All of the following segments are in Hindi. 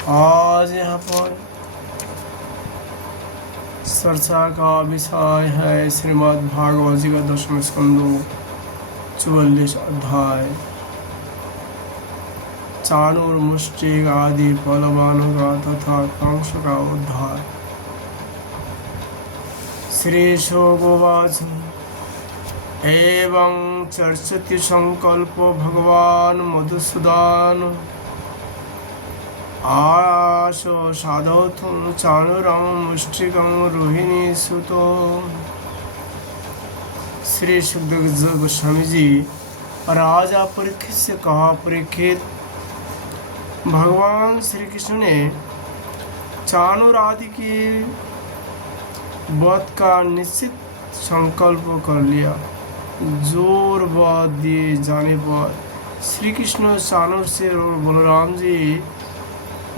आज यहाँ पर चर्चा का विषय है श्रीमद् भागवत जी का 10वें स्कंदो 44 अध्याय चाणूरमुष्टिक आदि पलवानों का तथा कंस का उद्धार। श्री शोकोवाच एवं चर्चति संकल्पो भगवान मधुसूदन आशो साधौतुं चाणूरं मुष्टिकं रोहिणी सुतो। श्री सुखदेव गोस्वामी जी राजा परीक्षित से कहा, परीक्षित, भगवान श्री कृष्ण ने चाणूर आदि की वध का निश्चित संकल्प कर लिया। जोर वध दिए जाने पर श्री कृष्ण चाणूर से और बलराम जी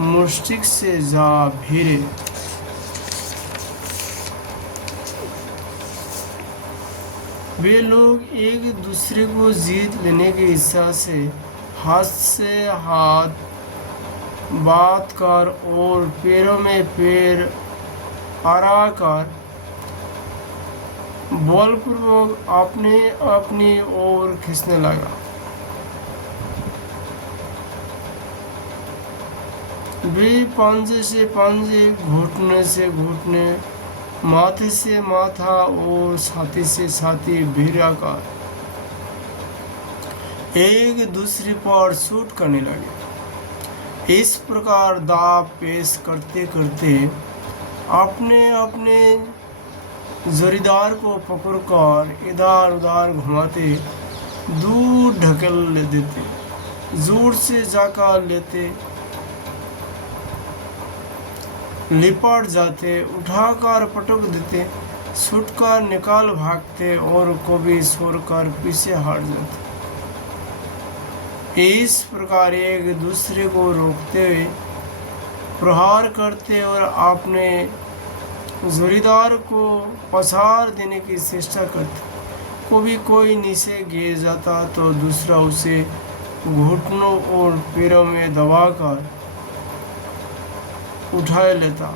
मुष्टिक से जा भिड़े। वे लोग एक दूसरे को जीत लेने की इच्छा से हाथ बात कर और पैरों में पैर अड़ा कर बलपूर्वक अपनी ओर खींचने लगा। वे पंजे से पंजे, घुटने से घुटने, माथे से माथा और छाती से छाती भिड़ाकर एक दूसरे पर शूट करने लगे। इस प्रकार दाव पेश करते करते अपने अपने जोरीदार को पकड़कर इधर उधर घुमाते, दूर ढकेल देते, जोर से जाकर लेते, लिपट जाते, उठाकर पटक देते, छूटकर निकाल भागते और कभी छोड़कर पीछे हट जाते। इस प्रकार एक दूसरे को रोकते हुए प्रहार करते और अपने जोरीदार को पछाड़ देने की चेष्टा करते। कभी कोई नीचे गिर जाता तो दूसरा उसे घुटनों और पैरों में दबाकर उठा लेता,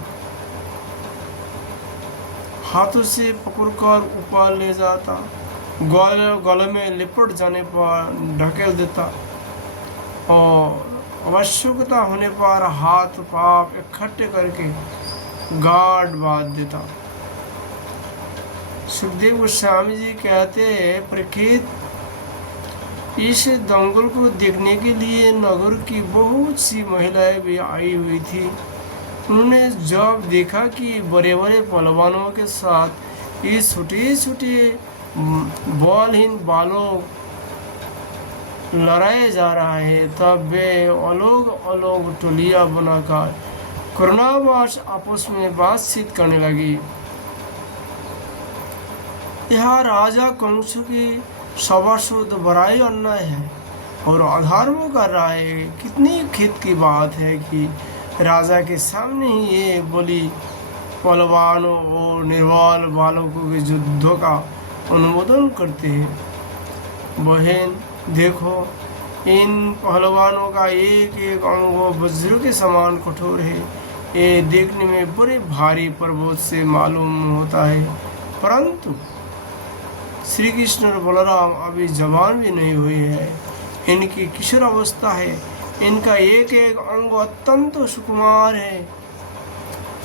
हाथों से पकड़कर ऊपर ले जाता, गले में लिपट जाने पर ढकेल देता और आवश्यकता होने पर हाथ पांव इकट्ठे करके गार्ड बांध देता। सुखदेव गोस्वामी जी कहते हैं, परीक्षित, इस दंगल को देखने के लिए नगर की बहुत सी महिलाएं भी आई हुई थी। उन्होंने जब देखा कि बड़े बड़े पहलवानों के साथ ये छोटे छोटे बलहीन बालों लड़ाए जा रहा है, तब वे अलग अलग टोलियां बनाकर करुणावश आपस में बातचीत करने लगी। यह राजा कंस की सभासद बड़ाई अन्याय है और अधर्म कर रहा है। कितनी खेद की बात है कि राजा के सामने ही ये बोली पहलवानों और निर्बल बालकों के युद्धों का अनुमोदन करते हैं। बहन देखो, इन पहलवानों का एक एक अंग वज्र के समान कठोर है। ये देखने में बड़े भारी पर्वत से मालूम होता है, परंतु श्री कृष्ण और बलराम अभी जवान भी नहीं हुए हैं। इनकी किशोर अवस्था है, इनका एक एक अंग अत्यंत सुकुमार है।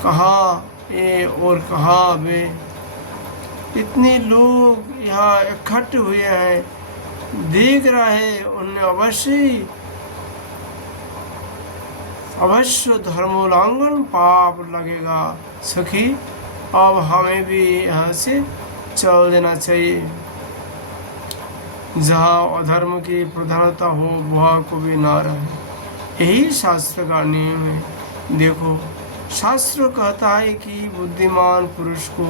कहाँ ये और कहाँ वे, इतने लोग यहाँ इकट्ठे हुए हैं, देख रहे हैं, उन्हें अवश्य धर्मोल्लंघन पाप लगेगा। सखी, अब हमें भी यहाँ से चल देना चाहिए। जहाँ अधर्म की प्रधानता हो वहाँ को भी ना रहे, यही शास्त्र का नियम है। देखो, शास्त्र कहता है कि बुद्धिमान पुरुष को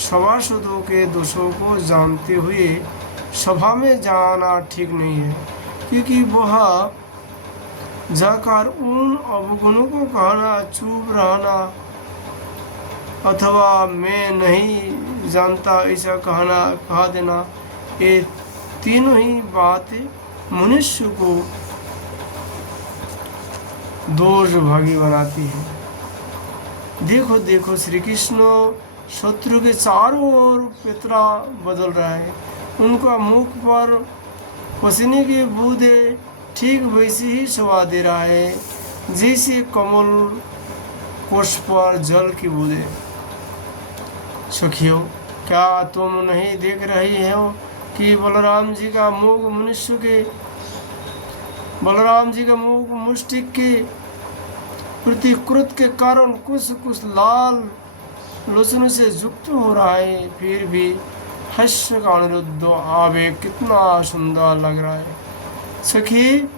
सभासदों के दोषों को जानते हुए सभा में जाना ठीक नहीं है, क्योंकि वह जाकर उन अवगुणों को कहना, चुप रहना अथवा मैं नहीं जानता ऐसा कह देना, ये तीनों ही बातें मनुष्य को दोष भागी बनाती है। देखो देखो श्री कृष्ण शत्रु के चारों ओर पितरा बदल रहा है। उनका मुख पर पसीने की बूंदे ठीक वैसे ही शोभा दे रहा है जैसे कमल कोश पर जल की बूंदे। सखियों, क्या तुम नहीं देख रही हो कि बलराम जी का मुख मुष्टिक के प्रति क्रोध के कारण कुछ कुछ लाल लोचनों से युक्त हो रहा है, फिर भी हास्य का अनिरुद्ध आवेग कितना सुंदर लग रहा है। सखी,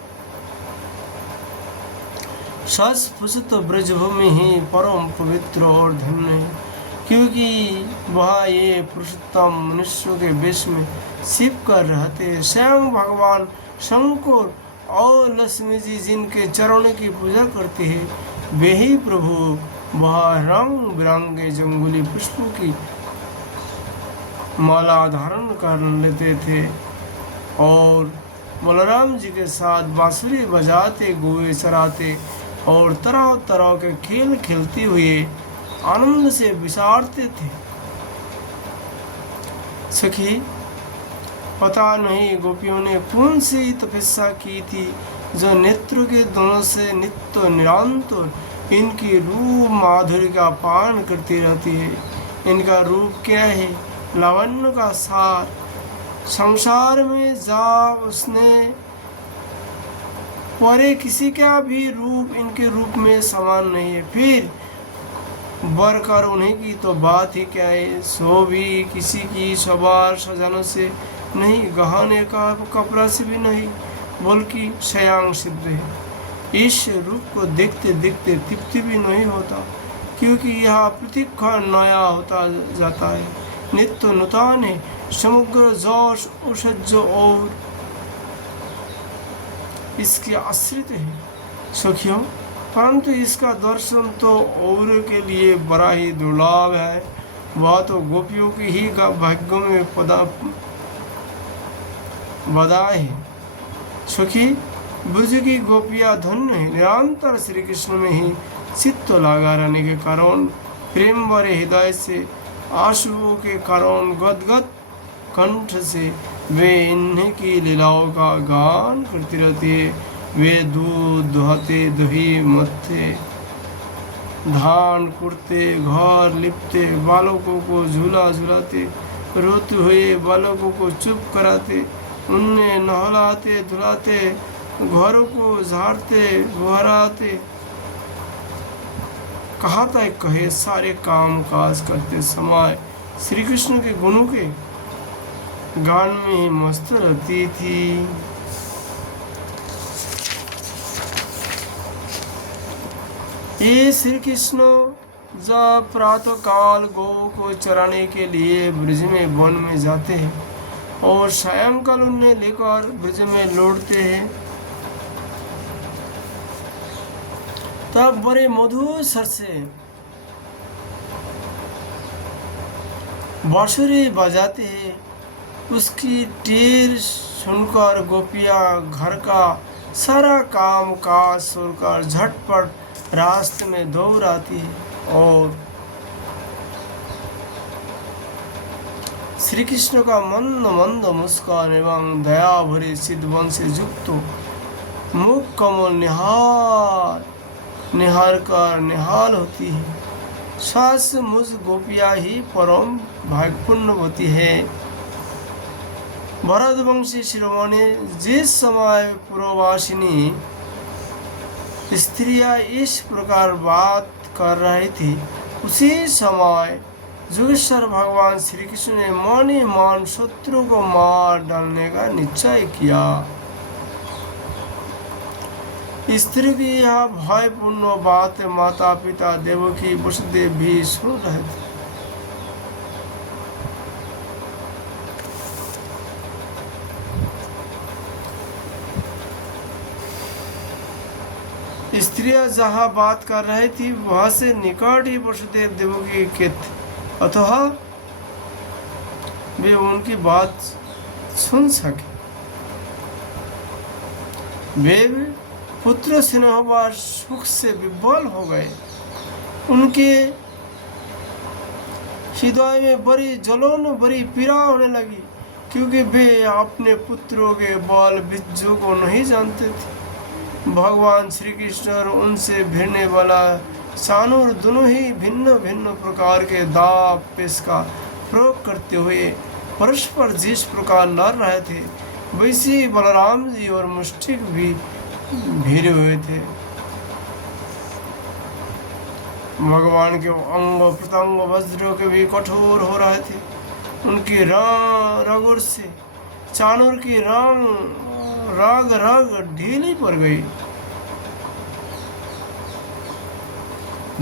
सच पुरुष तो ब्रजभूमि ही परम पवित्र और धन्य है, क्योंकि वह ये पुरुषोत्तम मनुष्यों के वेश में शिव कर रहते हैं। स्वयं भगवान शंकर और लक्ष्मी जी जिनके चरणों की पूजा करते हैं, वे ही प्रभु वह रंग बिरंगे जंगली पुष्पों की माला धारण कर लेते थे और बलराम जी के साथ बांसुरी बजाते, गोए चराते और तरह तरह के खेल खेलते हुए आनंद से विचारते थे। सखी, पता नहीं गोपियों ने कौन सी तपस्या की थी जो नेत्र के दोनों से नित्य निरंतर इनकी रूप माधुर्य का पान करती रहती है। इनका रूप क्या है? लावण्य का सार। संसार में जा उसने परे किसी का भी रूप इनके रूप में समान नहीं है। फिर बढ़कर उन्हीं की तो बात ही क्या है। सो भी किसी की सवार सजानों से नहीं, गहने का कपड़ा से भी नहीं, बल्कि शयांग सिद्ध है। इस रूप को देखते देखते तृप्ति भी नहीं होता, क्योंकि यह प्रतिक्षण नया होता जाता है, नित्य नूतन है, समग्र जोश औषध और इसके आश्रित है। सखियों, परंतु इसका दर्शन तो और के लिए बड़ा ही दुर्लभ है। वह तो गोपियों की ही भाग्य में बधाई है। सखी, ब्रज की गोपियां धन्य है। निरंतर श्री कृष्ण में ही चित्त लगा रहने के कारण, प्रेम भरे हृदय से, आंसुओं के कारण गदगद कंठ से वे इन्हीं की लीलाओं का गान करती रहती है। वे दूध दुहाते, दही मत्थे, धान कुड़ते, घर लिपते, बालकों को झूला झुलाते, रोते हुए बालकों को चुप कराते, उन्हें नहलाते धुलाते, घरों को झाड़ते बहराते, कहा तक कहे सारे काम काज करते समय श्री कृष्ण के गुणों के गान में ही मस्त रहती थी। ये श्री कृष्ण जब प्रातः काल गौ को चराने के लिए ब्रज में वन में जाते हैं और सायंकाल उन्हें लेकर ब्रज में लौटते हैं, तब बड़े मधुर स्वर से बांसुरी बजाते हैं। उसकी टेर सुनकर गोपियां घर का सारा काम काज छोड़कर झटपट रास्ते में दौड़ आती है और श्री कृष्ण का मंद मंद मुस्कान एवं दया भरे सिद्धवन से युक्त मुख कमल निहार कर निहाल होती है। सास मुझ गोपिया ही परम भाग्यपूर्णवती है। भरतवंशी शिरोमणि जिस समय पूर्ववासिनी स्त्रियां इस प्रकार बात कर रही थी, उसी समय जोगेश्वर भगवान श्री कृष्ण ने मन ही मन शत्रु को मार डालने का निश्चय किया। स्त्री की यह भयपूर्ण बात माता पिता देवकी वसुदेव भी सुन रहे थे। स्त्रियां जहाँ बात कर रही थी वहां से निकट ही वसुदेव देवकी के थे, अतः वे उनकी बात सुन सके। वे पुत्र स्नेह सुख से विभोल हो गए। उनके हृदय में बड़ी जलन, बड़ी पीड़ा होने लगी, क्योंकि वे अपने पुत्रों के बाल बच्चों को नहीं जानते थे। भगवान श्री कृष्ण और उनसे भिड़ने वाला चाणूर दोनों ही भिन्न भिन्न प्रकार के दाव पेश का प्रयोग करते हुए परस्पर जिस प्रकार लड़ रहे थे, वैसे ही बलराम जी और मुष्टिक भी भिड़े हुए थे। भगवान के अंग प्रत्यंग वज्रों के भी कठोर हो रहे थे। उनकी रगुर से चाणूर की रग रग ढीली पड़ गई।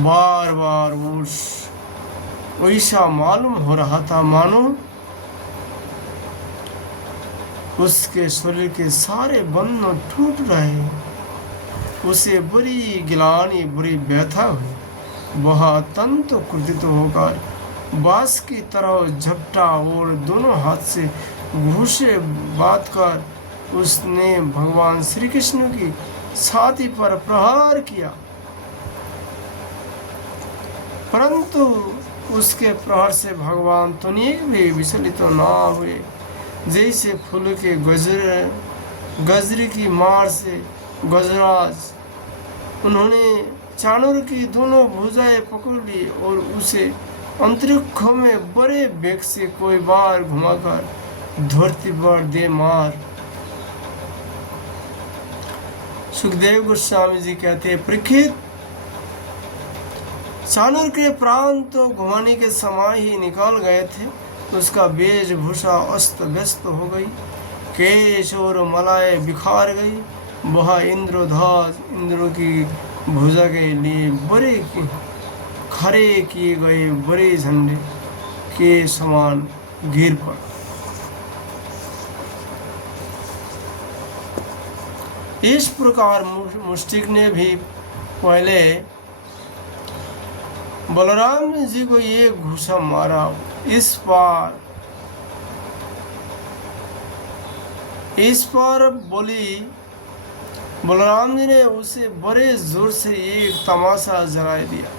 बार बार वैसा मालूम हो रहा था मानो उसके शरीर के सारे बंधन टूट रहे। उसे बुरी गिलानी, बुरी व्यथा हुई। वह अत्यंत क्रोधित होकर बांस की तरह झपटा और दोनों हाथ से घूंसे बात कर उसने भगवान श्री कृष्ण की छाती पर प्रहार किया, परंतु उसके प्रहार से भगवान तनिक भी विचलित ना हुए। जैसे फूल के गजरे की मार से गजराज, उन्होंने चाणूर की दोनों भुजाएं पकड़ ली और उसे अंतरिक्ष में बड़े वेग से कोई बार घुमाकर धरती पर दे मार। सुखदेव गोस्वामी जी कहते हैं, परीक्षित, चाणूर के प्राण तो घुमाने के समय ही निकाल गए थे। उसका वेशभूषा अस्त व्यस्त हो गई, केश और मलाएं बिखार गई। वह इंद्रध्वज, इंद्र की भुजा के लिए बड़े खड़े किए गए बड़े झंडे के समान गिर पड़ा। इस प्रकार मुष्टिक ने भी पहले बलराम जी को ये घूसा मारा। इस पर बोली बलराम जी ने उसे बड़े जोर से एक तमाशा जला दिया।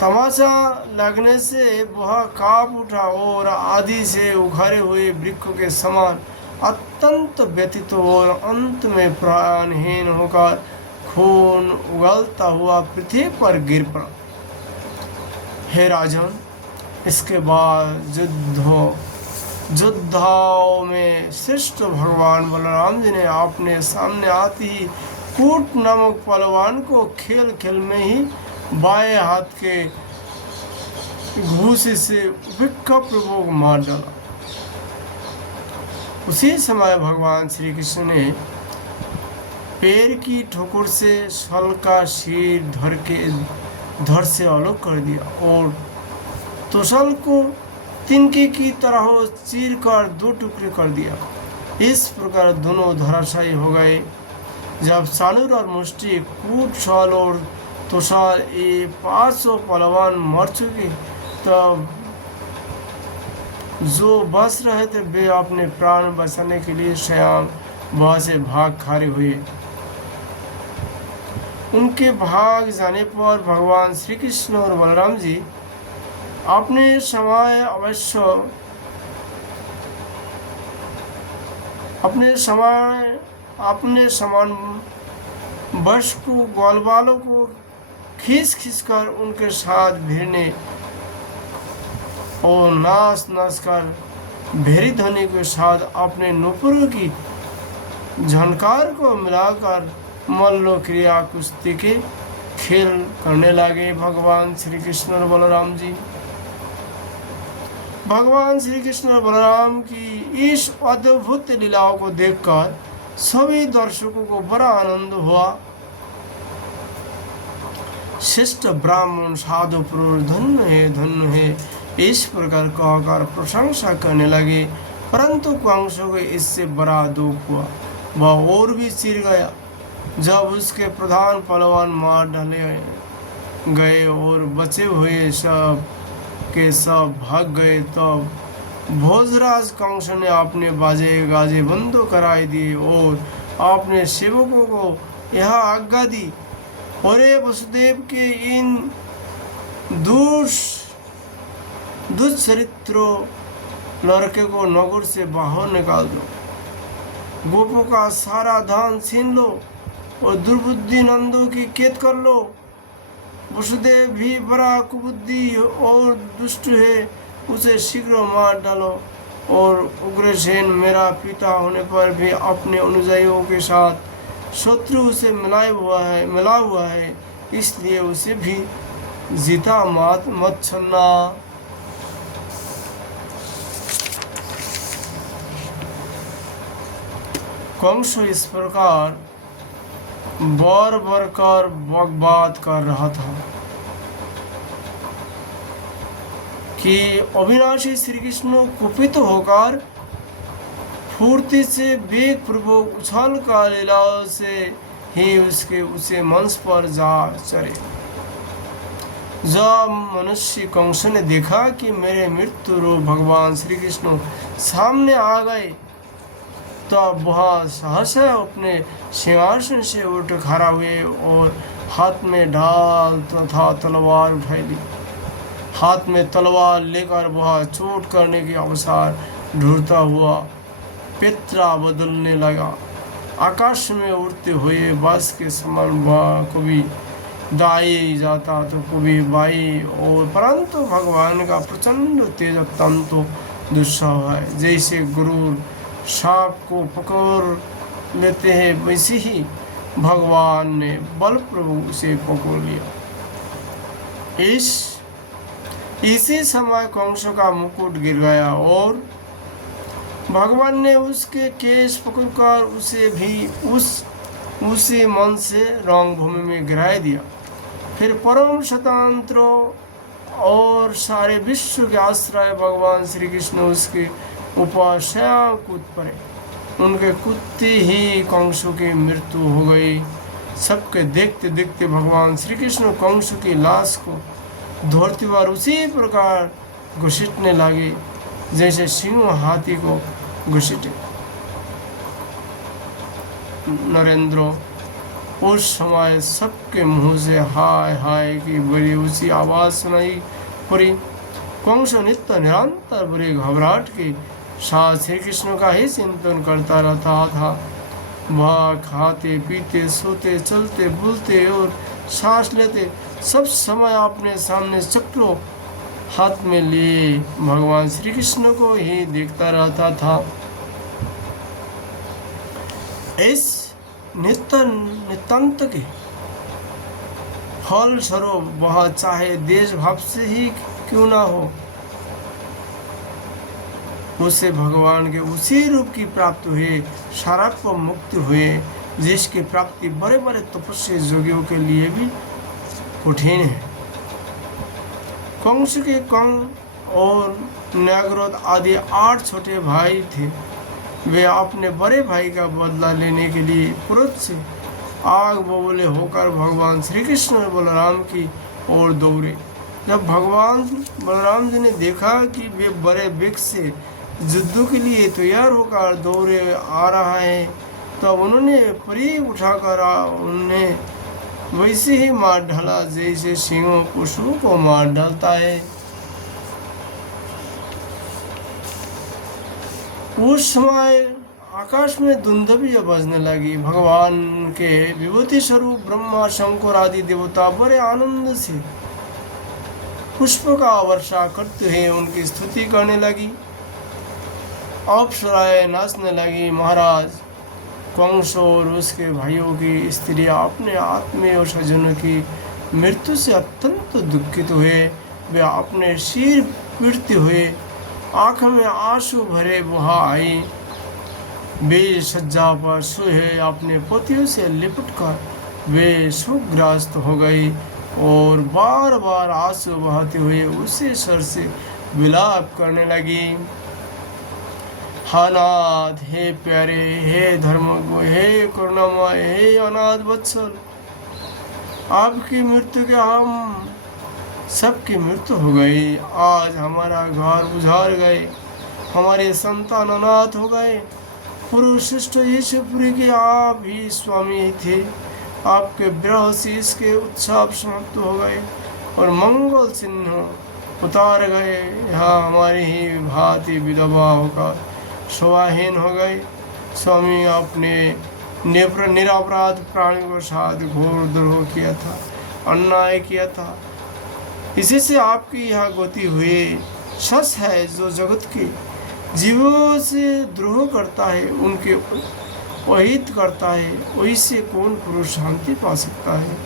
तमाशा लगने से वह कांप उठा और आदि से उखाड़े हुए वृक्ष के समान अत्यंत व्यथित और अंत में प्राणहीन होकर खून उगलता हुआ पृथ्वी पर गिर पड़ा। हे राजन, इसके बाद योद्धाओं में श्रेष्ठ भगवान बलराम जी ने अपने सामने आते ही कूट नामक पहलवान को खेल खेल में ही बाएं हाथ के घूसे से विक्षपूर्वक मार डाला। उसी समय भगवान श्री कृष्ण ने पैर की ठोकर से सल का सिर धड़ से अलग कर दिया और तुसल को तिनके की तरह चीर कर दो टुकड़े कर दिया। इस प्रकार दोनों धराशायी हो गए। जब चाणूर और मुष्टिक, कूट, सल और तुषार ये 500 पहलवान मर चुके, तब जो बच रहे थे वे अपने प्राण बचाने के लिए स्वयं वहां से भाग खड़े हुए। उनके भाग जाने पर भगवान श्री कृष्ण और बलराम जी अपने समान वर्ष को ग्वालवालों को खींच कर उनके साथ भिड़ने और नाच कर भेरी ध्वनि के साथ अपने नुपुरों की झनकार को मिलाकर मल्ल क्रिया कुश्ती के खेल करने लगे। भगवान श्री कृष्ण और बलराम जी, भगवान श्री कृष्ण और बलराम की इस अद्भुत लीलाओं को देखकर सभी दर्शकों को बड़ा आनंद हुआ। श्रेष्ठ ब्राह्मण साधु पुरुष धन्य है इस प्रकार कहकर प्रशंसा करने लगे, परंतु कंसों को इससे बड़ा दुख हुआ। वह और भी चिढ़ गया। जब उसके प्रधान पहलवान मार डाले गए और बचे हुए सब के सब भाग गए, तब भोजराज कंस ने अपने बाजे गाजे बंद कराए दिए और आपने सेवकों को यह आज्ञा दी, और वसुदेव के इन दुष्चरित्रों लड़के को नगर से बाहर निकाल दो। गोपों का सारा धन छीन लो और दुर्बुद्धि नंदों की कैद कर लो। वसुदेव भी बड़ा कुबुद्धि और दुष्ट है, उसे शीघ्र मार डालो। और उग्रसेन मेरा पिता होने पर भी अपने अनुयायियों के साथ शत्रु से मिला हुआ है, इसलिए उसे भी जीता मत छलना। कंस इस प्रकार बर कर बकबाद कर रहा था कि अविनाशी श्री कृष्ण कुपित होकर फुर्ती से वेग पूर्वक उछल का लीलाओं से ही उसे मंच पर जा चढ़े। जब मनुष्य कंस ने देखा कि मेरे मृत्यु रूप भगवान श्री कृष्ण सामने आ गए, तब वह सहसा अपने सिंहासन से उठ खड़ा हुए और हाथ में ढाल तथा तलवार उठाई ली। हाथ में तलवार लेकर वह चोट करने के अवसर ढूंढता हुआ पित्रा बदलने लगा। आकाश में उड़ते हुए बांस के समान वह कभी दाई जाता तो कभी बाई और, परंतु भगवान का प्रचंड तेज अत्यंत दुस्सह है। जैसे गुरु सांप को पकड़ लेते हैं, वैसे ही भगवान ने बलपूर्वक उसे पकड़ लिया। इसी समय कंस का मुकुट गिर गया और भगवान ने उसके केश पकड़कर उसे मन से रंगभूमि में गिरा दिया। फिर परम स्वतंत्र और सारे विश्व के आश्रय भगवान श्री कृष्ण उसके ऊपर स्वयं कूद पड़े। उनके कूदते ही कंस की मृत्यु हो गई। सबके देखते देखते भगवान श्री कृष्ण कंस की लाश को धरती पर उसी प्रकार घसीटने लगे जैसे सिंह हाथी को घसीटे। नरेंद्र, उस समय सबके मुंह से हाय हाय की बड़ी ऊंची आवाज सुनाई पड़ी। कंस नित्य निरंतर बड़ी घबराहट के साथ श्री कृष्ण का ही चिंतन करता रहता था। वह खाते पीते सोते चलते बोलते और सांस लेते सब समय अपने सामने चक्रों हाथ में लिए भगवान श्री कृष्ण को ही देखता रहता था। इस नितांत के फल स्वरूप वह चाहे देश भाव से ही क्यों ना हो, उसे भगवान के उसी रूप की प्राप्ति हुए, शाराप मुक्त हुए, जिसकी प्राप्ति बड़े बड़े तपस्वी योगियों के लिए भी कठिन है। कंस के कंग और न्याग्रोध आदि 8 छोटे भाई थे। वे अपने बड़े भाई का बदला लेने के लिए क्रोध से आग बबूले होकर भगवान श्री कृष्ण और बलराम की ओर दौड़े। जब भगवान बलराम जी ने देखा कि वे बड़े वेग से युद्ध के लिए तैयार होकर दौड़े आ रहा है, तब उन्होंने परी उठाकर उन्हें वैसे ही मार डाला जैसे सिंह पशु को मार डालता है। उस समय आकाश में धुंधुबियां बजने लगी। भगवान के विभूति स्वरूप ब्रह्मा शंकर आदि देवता बड़े आनंद से पुष्प का वर्षा करते हुए उनकी स्तुति करने लगी। अप्सराएं नाचने लगी। महाराज कंस और उसके भाइयों की स्त्रियां अपने आत्मीय और स्वजनों की मृत्यु से अत्यंत दुखित हुए। वे अपने सिर पीटते हुए आँख में आंसू भरे वहां आई। वे सज्जा पर सोए अपने पतियों से लिपटकर वे शोकग्रस्त हो गई और बार बार आंसू बहाते हुए उसे सर से विलाप करने लगी। हानाथ, हे प्यारे, हे धर्मज्ञ, हे करुणामय, हे अनाथ वत्सल, आपकी मृत्यु के हम सबकी मृत्यु हो गई। आज हमारा घर उजाड़ गए, हमारे संतान अनाथ हो गए, पुरुषिष्ट ईश्वरी के आप ही स्वामी थे। आपके विरह से इसके उत्सव समाप्त हो गए और मंगल चिन्ह उतार गए। यहाँ हमारी ही भांति विधवा होकर शोभाहीन हो गए। स्वामी आपने निरपराध प्राणियों के साथ घोर द्रोह किया था, अन्याय किया था। इसी से आपकी यह गति हुई। सच है, जो जगत के जीवों से द्रोह करता है, उनके अहित करता है, वही से कौन पुरुष शांति पा सकता है।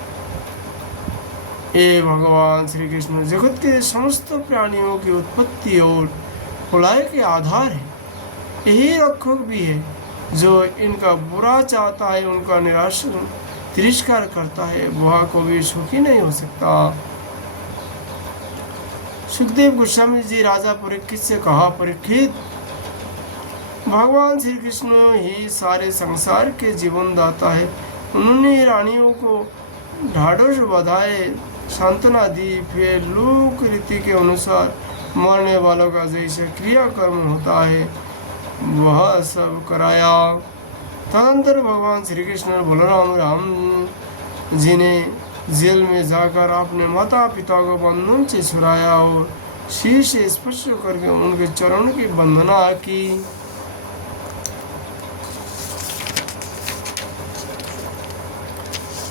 ये भगवान श्री कृष्ण जगत के समस्त प्राणियों की उत्पत्ति और प्रलय के आधार है। यही रक्षक भी है। जो इनका बुरा चाहता है, उनका निराशन तिरस्कार करता है, वह कभी सुखी नहीं हो सकता। सुखदेव गोस्वामी जी राजा परीक्षित से कहा, परीक्षित, भगवान श्री कृष्ण ही सारे संसार के जीवन दाता है। उन्होंने रानियों को ढाढ़स बधाए, सांत्वना दी, फिर लोक रीति के अनुसार मरने वालों का जैसे क्रियाकर्म होता है वह सब कराया। तदंतर भगवान श्री कृष्ण बलराम राम जी ने जेल में जाकर अपने माता पिता को बंधन से छुड़ाया और शीश से स्पर्श करके उनके चरण की वंदना की।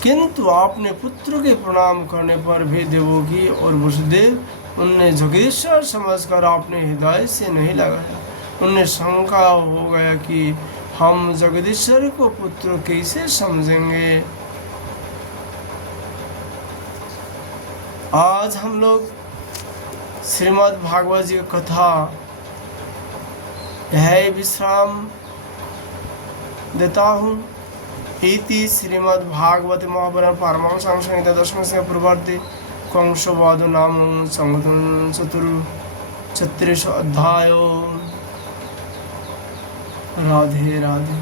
किंतु आपने पुत्र के प्रणाम करने पर भी देवकी और वसुदेव उनने जगदीश्वर समझकर आपने हृदय से नहीं लगाया। उन्हें शंका हो गया कि हम जगदीश्वर को पुत्र कैसे समझेंगे। आज हम लोग श्रीमद् भागवत जी की कथा है विश्राम देता हूँ। इति श्रीमद् भागवत महापुराण पारमांश संहिता दशम से पूर्वार्धे कंसवध नाम संवदन चतुर्थ अध्याय। राधे राधे।